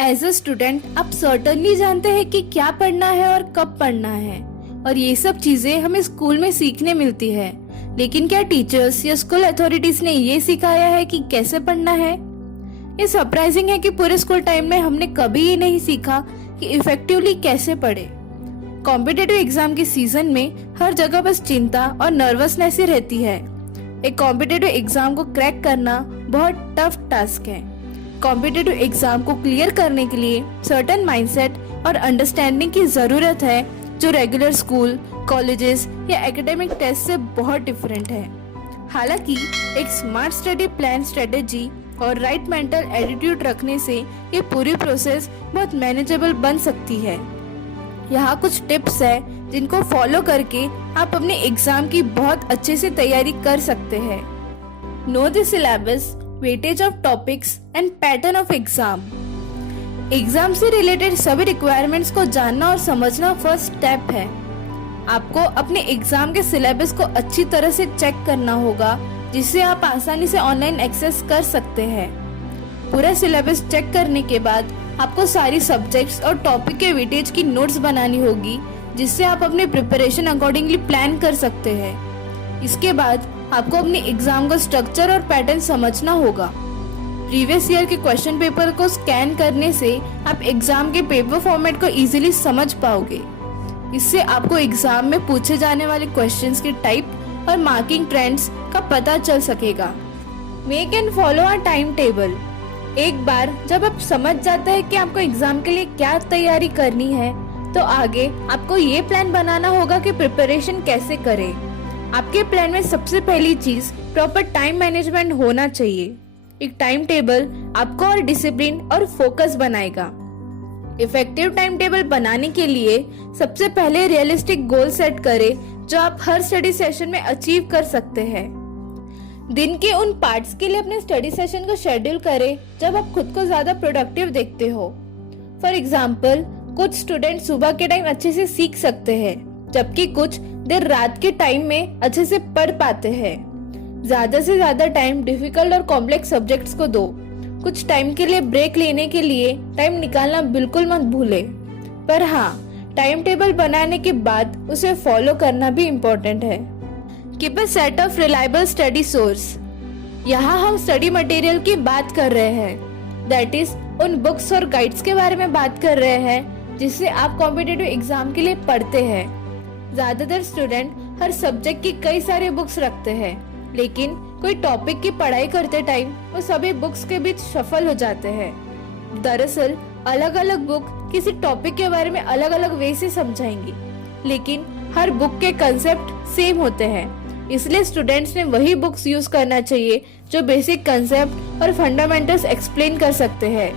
As a student आप certainly जानते हैं कि क्या पढ़ना है और कब पढ़ना है, और ये सब चीजें हमें स्कूल में सीखने मिलती है। लेकिन क्या टीचर्स या स्कूल अथॉरिटीज ने ये सिखाया है कि कैसे पढ़ना है? ये सरप्राइजिंग है कि पूरे स्कूल टाइम में हमने कभी ये नहीं सीखा कि इफेक्टिवली कैसे पढ़े। कॉम्पिटिटिव एग्जाम के सीजन में हर जगह बस चिंता और नर्वसनेस ही रहती है। एक कॉम्पिटिटिव एग्जाम को क्रैक करना बहुत टफ टास्क है। कॉम्पिटिटिव एग्जाम को क्लियर करने के लिए सर्टेन माइंडसेट और अंडरस्टैंडिंग की जरूरत है, जो रेगुलर स्कूल, कॉलेजेस या एकेडमिक टेस्ट से बहुत डिफरेंट है। हालांकि एक स्मार्ट स्टडी प्लान, स्ट्रेटेजी और राइट मेंटल एटीट्यूड रखने से ये पूरी प्रोसेस बहुत मैनेजेबल बन सकती है। यहाँ कुछ टिप्स है जिनको फॉलो करके आप अपने एग्जाम की बहुत अच्छे से तैयारी कर सकते हैं। Know the syllabus, weightage of topics and pattern of exam. Exam से रिलेटेड सभी रिक्वायरमेंट्स को जानना और समझना फर्स्ट स्टेप है। आपको अपने एग्जाम के सिलेबस को अच्छी तरह से चेक करना होगा, जिससे आप आसानी से ऑनलाइन एक्सेस कर सकते हैं। पूरा सिलेबस चेक करने के बाद आपको सारी सब्जेक्ट्स और टॉपिक के वेटेज की नोट्स बनानी होगी, जिससे आप अपने प्रिपरेशन अकॉर्डिंगली प्लान कर सकते हैं। इसके बाद आपको अपने एग्जाम का स्ट्रक्चर और पैटर्न समझना होगा। प्रीवियस ईयर के क्वेश्चन पेपर को स्कैन करने से आप एग्जाम के पेपर फॉर्मेट को इजीली समझ पाओगे। इससे आपको एग्जाम में पूछे जाने वाले क्वेश्चंस के टाइप और मार्किंग ट्रेंड्स का पता चल सकेगा। Make and follow a time table. एक बार जब आप समझ जाते हैं कि आपको एग्जाम के लिए क्या तैयारी करनी है, तो आगे आपको ये प्लान बनाना होगा कि प्रिपरेशन कैसे करें। आपके प्लान में सबसे पहली चीज प्रॉपर टाइम मैनेजमेंट होना चाहिए। एक टाइम टेबल आपको और डिसिप्लिन और फोकस बनाएगा। इफेक्टिव टाइम टेबल बनाने के लिए सबसे पहले रियलिस्टिक गोल सेट करें, जो आप हर स्टडी सेशन में अचीव कर सकते हैं। दिन के उन पार्ट्स के लिए अपने स्टडी सेशन को शेड्यूल करें जब आप खुद को ज्यादा प्रोडक्टिव देखते हो। फॉर एग्जाम्पल, कुछ स्टूडेंट सुबह के टाइम अच्छे से सीख सकते हैं, जबकि कुछ देर रात के टाइम में अच्छे से पढ़ पाते हैं। ज्यादा से ज्यादा टाइम डिफिकल्ट और कॉम्प्लेक्स सब्जेक्ट्स को दो। कुछ टाइम के लिए ब्रेक लेने के लिए टाइम निकालना बिल्कुल मत भूले। पर हाँ, टाइम टेबल बनाने के बाद उसे फॉलो करना भी इम्पोर्टेंट है। Keep a set of reliable study source. यहाँ हम स्टडी मटेरियल की बात कर रहे हैं, दैट इज उन बुक्स और गाइड्स के बारे में बात कर रहे हैं जिससे आप कॉम्पिटिटिव एग्जाम के लिए पढ़ते हैं। ज्यादातर स्टूडेंट हर सब्जेक्ट की कई सारे बुक्स रखते हैं, लेकिन कोई टॉपिक की पढ़ाई करते टाइम वो सभी बुक्स के बीच शफल हो जाते हैं। दरअसल अलग अलग बुक किसी टॉपिक के बारे में अलग अलग वे से समझाएंगी, लेकिन हर बुक के कंसेप्ट सेम होते हैं। इसलिए स्टूडेंट्स ने वही बुक्स यूज करना चाहिए जो बेसिक कंसेप्ट और फंडामेंटल्स एक्सप्लेन कर सकते हैं।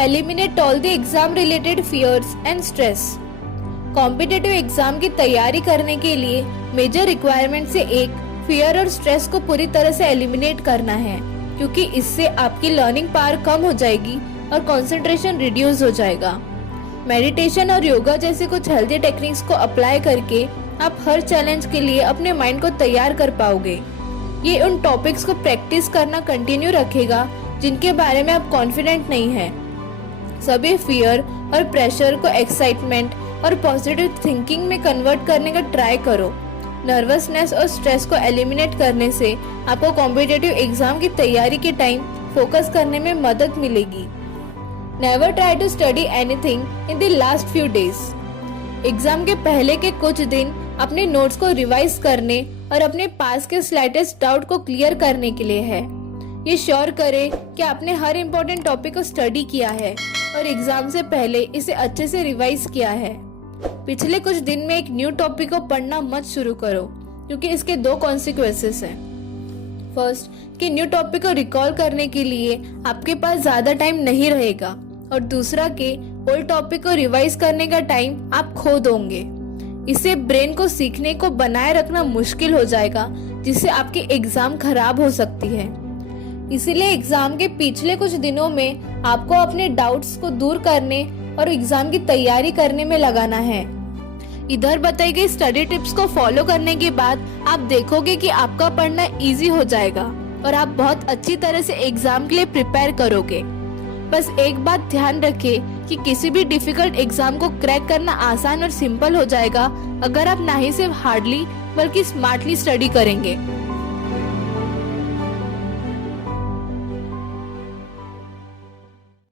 Eliminate all the exam related fears and stress. Competitive exam की तैयारी करने के लिए मेजर रिक्वायरमेंट से एक फियर और स्ट्रेस को पूरी तरह से एलिमिनेट करना है, क्योंकि इससे आपकी लर्निंग पावर कम हो जाएगी और कंसंट्रेशन रिड्यूस हो जाएगा। मेडिटेशन और योगा जैसे कुछ हेल्दी टेक्निक्स को अप्लाई करके आप हर चैलेंज के लिए अपने माइंड को तैयार कर पाओगे। ये उन टॉपिक्स को प्रैक्टिस करना कंटिन्यू रखेगा जिनके बारे में आप कॉन्फिडेंट नहीं है। सभी फियर और प्रेशर को एक्साइटमेंट और पॉजिटिव थिंकिंग में कन्वर्ट करने का ट्राई करो। नर्वसनेस और स्ट्रेस को एलिमिनेट करने से आपको कॉम्पिटिटिव एग्जाम की तैयारी के टाइम फोकस करने में मदद मिलेगी। Never try to study anything in the last few days. Exam के पहले के कुछ दिन अपने नोट्स को रिवाइज करने और अपने पास के स्लाइटेस्ट डाउट को क्लियर करने के लिए है। ये श्योर करें कि आपने हर इम्पोर्टेंट टॉपिक को स्टडी किया है और एग्जाम से पहले इसे अच्छे से रिवाइज किया है। पिछले कुछ दिन में एक न्यू टॉपिक को पढ़ना मत शुरू करो, क्योंकि इसके दो कॉन्सिक्वेंसेस हैं। फर्स्ट, कि न्यू टॉपिक को रिकॉल करने के लिए आपके पास ज्यादा टाइम नहीं रहेगा, और दूसरा कि ओल्ड टॉपिक को रिवाइज करने का टाइम आप खो दोगे। इससे ब्रेन को सीखने को बनाए रखना मुश्किल हो जाएगा, जिससे आपकी एग्जाम खराब हो सकती है। इसीलिए एग्जाम के पिछले कुछ दिनों में आपको अपने डाउट्स को दूर करने और एग्जाम की तैयारी करने में लगाना है। इधर बताई गई स्टडी टिप्स को फॉलो करने के बाद आप देखोगे कि आपका पढ़ना इजी हो जाएगा और आप बहुत अच्छी तरह से एग्जाम के लिए प्रिपेयर करोगे। बस एक बात ध्यान रखें कि किसी भी डिफिकल्ट एग्जाम को क्रैक करना आसान और सिंपल हो जाएगा अगर आप ना ही सिर्फ हार्डली बल्कि स्मार्टली स्टडी करेंगे।